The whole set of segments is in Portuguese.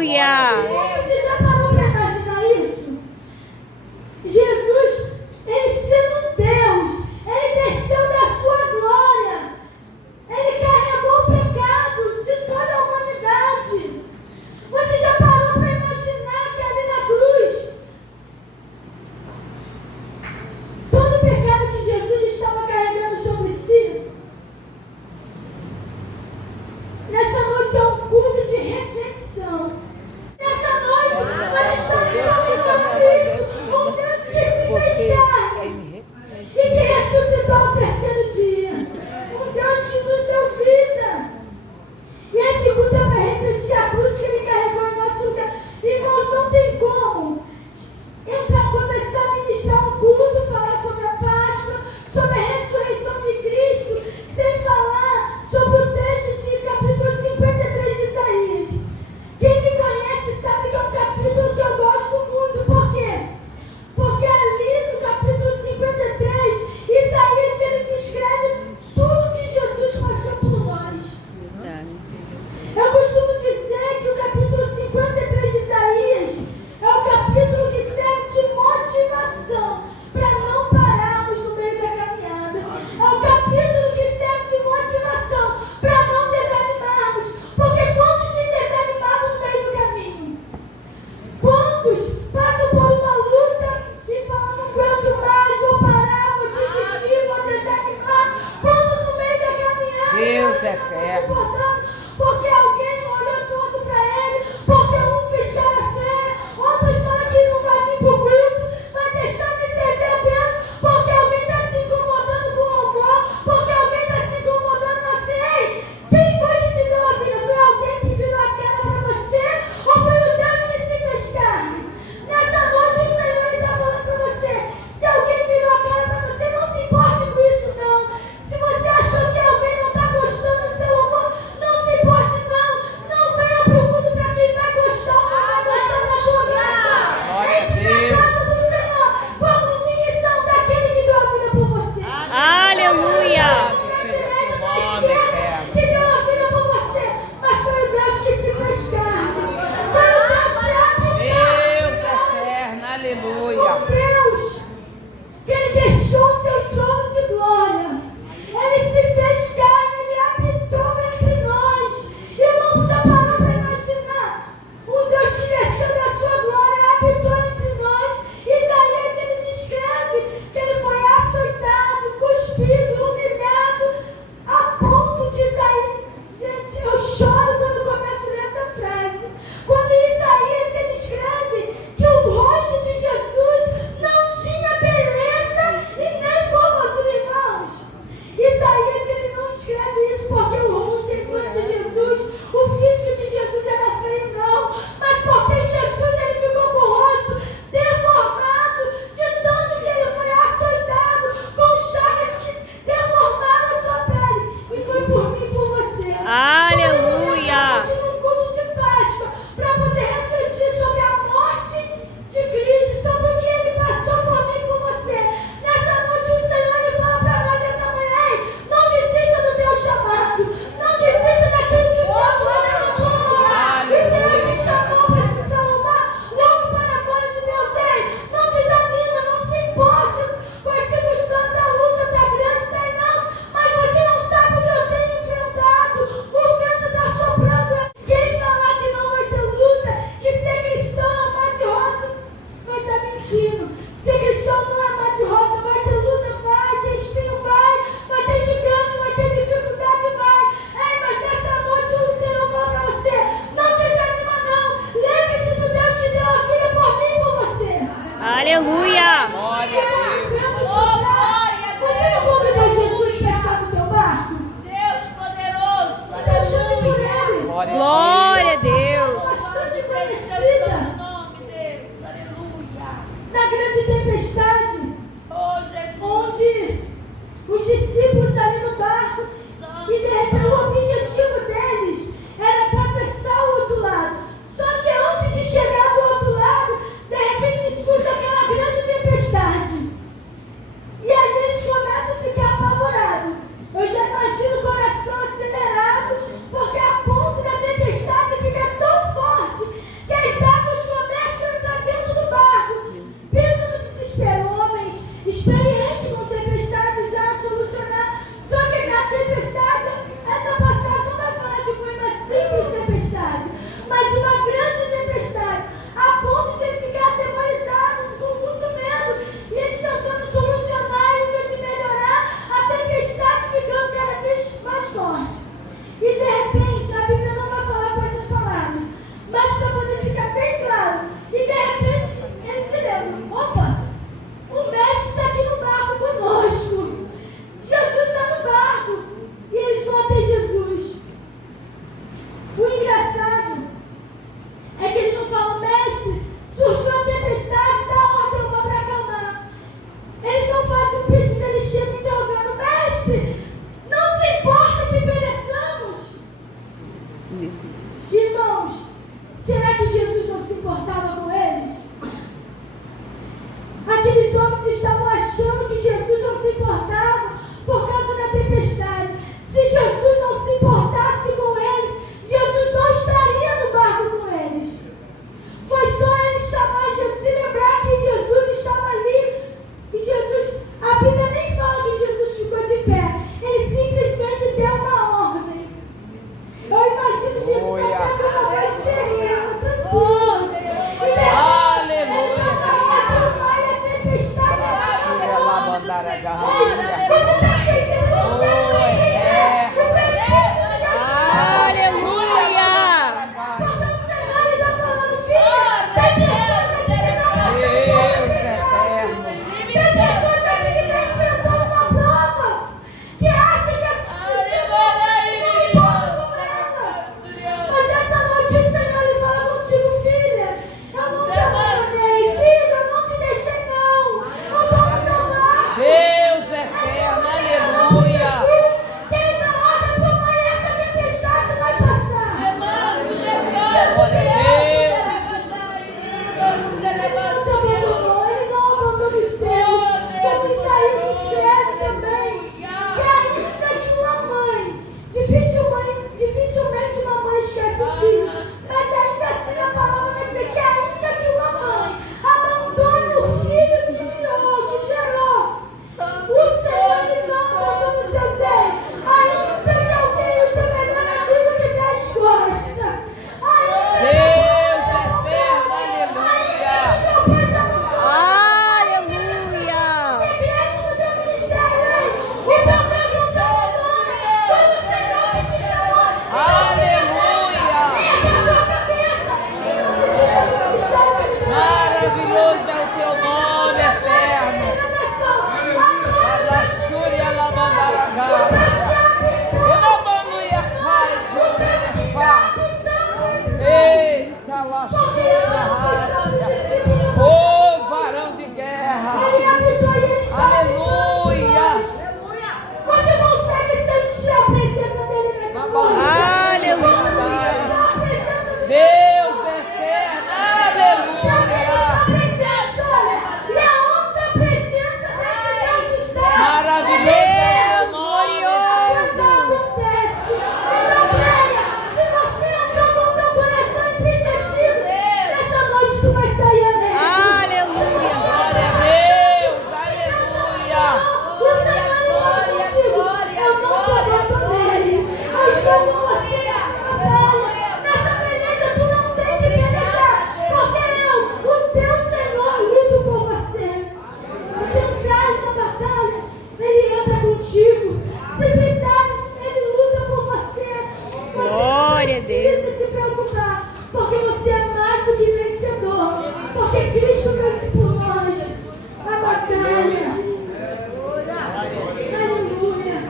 Aleluia. Você já parou para imaginar isso? Jesus, ele sendo Deus, ele desceu da sua glória. Ele carregou o pecado de toda a humanidade. Você já parou para imaginar que ali na cruz, todo o pecado que Jesus estava carregando sobre si? Nessa noite é um culto de reflexão. Nessa noite nós estamos chamando isso um Deus que se fez carne e que ressuscitou ao terceiro dia. Um Deus que nos deu vida. E esse culto é para refletir a cruz que ele carregou em nosso lugar. Irmãos, não tem como começar a ministrar um culto, falar sobre a Páscoa, sobre a ressurreição de Cristo, sem falar sobre o texto de capítulo 53 de Isaías. Quem me conhece sabe que é um capítulo que eu gosto muito. Por quê? Porque ali no capítulo 53, Isaías ele descreve tudo que Jesus passou por nós. Eu costumo dizer que o capítulo 53 de Isaías é o capítulo que serve de motivação para não pararmos no meio da caminhada. É o capítulo que serve de motivação para não desanimarmos. Porque quantos têm desanimado no meio do caminho? Quantos passam por uma luta e falam, não aguento mais, vou parar, vou desistir, vou desanimar. Quantos no meio da caminhada? Deus é não fé. estão suportando, porque alguém olhou tudo para ele, porque um fecharam a fé, outros falam que não vai vir para o culto, vai deixar de servir a Deus, porque alguém está se incomodando com o louvor, porque alguém está se incomodando assim. Ei, quem foi que te deu a vida? Foi alguém que virou a cara para você? Ou foi o Deus que se fez carne? Nessa noite o Senhor está falando para você, se alguém virou a cara para você, não se importe com isso não. Se você achou que alguém não está gostando do seu amor, não se importe não. Não venha para o mundo para quem vai gostar ou não vai gostar da tua graça. Entre na casa do Senhor com a convicção daquele que deu a vida por você. Aleluia. Que deu a vida por você, mas foi o Deus que se fez carne. Foi o Deus que Deus eterno. Aleluia. o Deus que ele deixou o seu trono de glória. Ele se fez carne, ele habitou entre nós. Irmão, já parou para imaginar? Um Deus que desceu da sua glória, habitou entre nós. Isaías ele descreve que ele foi açoitado, cuspido, humilhado, a ponto de Isaías. Gente, eu choro quando começo a ler essa frase. Quando Isaías ele escreve que o rosto de Jesus não tinha beleza e nem formosura, irmãos. Isaías ele não escreve isso porque o semblante de Jesus, o físico de Jesus era feio, não. Mas porque Jesus ele ficou com o rosto deformado de tanto que ele foi açoitado com chagas que deformaram a sua pele. E foi por mim e por você. Aleluia. No culto de Páscoa, para poder refletir sobre a morte de Cristo, sobre o que ele passou por mim e por você. Nessa noite o Senhor ele fala para nós essa manhã: ei, não desista do teu chamado, não desista daquilo que foi agora na tua glória. O Senhor te chamou para escutar louvar, louve para a glória de Deus. Ei, não desanima, não se importe com as circunstâncias, a luta está grande, está não, mas você não sabe o que eu tenho enfrentado, o vento está soprando. Quem falar que não vai ter luta, que ser cristão é amar de rosa, vai estar mentindo. Ser cristão não é amar de rosa, vai ter luta, vai ter espinho, vai ter gigante, vai ter dificuldade, vai. Mas nessa noite o Senhor fala para você: não desanima não, lembre-se do Deus que deu a vida por mim e por você. Aleluia. Glória a Deus. Você não convidou Jesus para estar no teu barco? Deus poderoso, Então chame por aleluia. ele. Glória a Deus. Bastante Santo conhecida. nome, Deus, aleluia. Na grande tempestade, Oh, Jesus, onde os discípulos ali no barco, e de repente o objetivo deles era atravessar o outro lado. Só que antes de chegar do outro lado, de repente surge aquela grande tempestade. E ali eles começam a ficar apavorados. Eu já imagino o coração acelerado, porque a ponto da tempestade fica tão forte Glória a precisa Deus. se preocupar, porque você é mais do que vencedor. Porque Cristo vence por nós a batalha. Aleluia.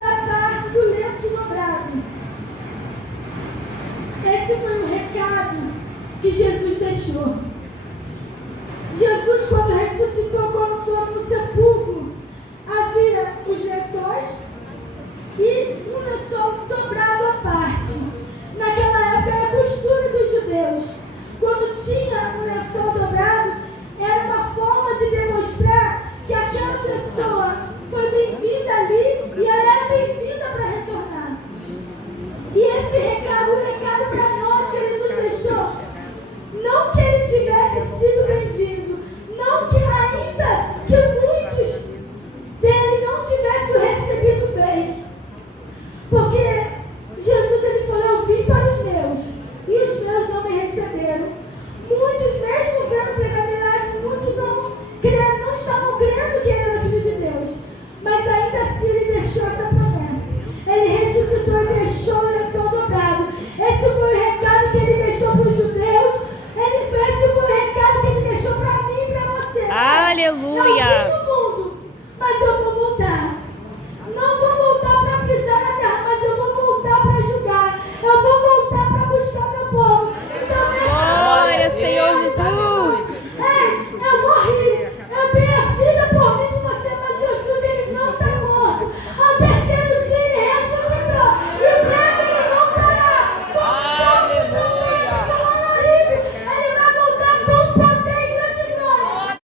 A parte do lenço dobrado. Esse foi o recado que Jesus deixou. Jesus, quando ressuscitou, quando foi no sepulcro, havia os lençóis e um lençol dobrado à parte. Naquela época era costume dos judeus. Quando tinha um lençol dobrado, era uma forma de demonstrar que aquela pessoa foi bem-vinda ali e ela era bem-vinda para retornar. E esse recado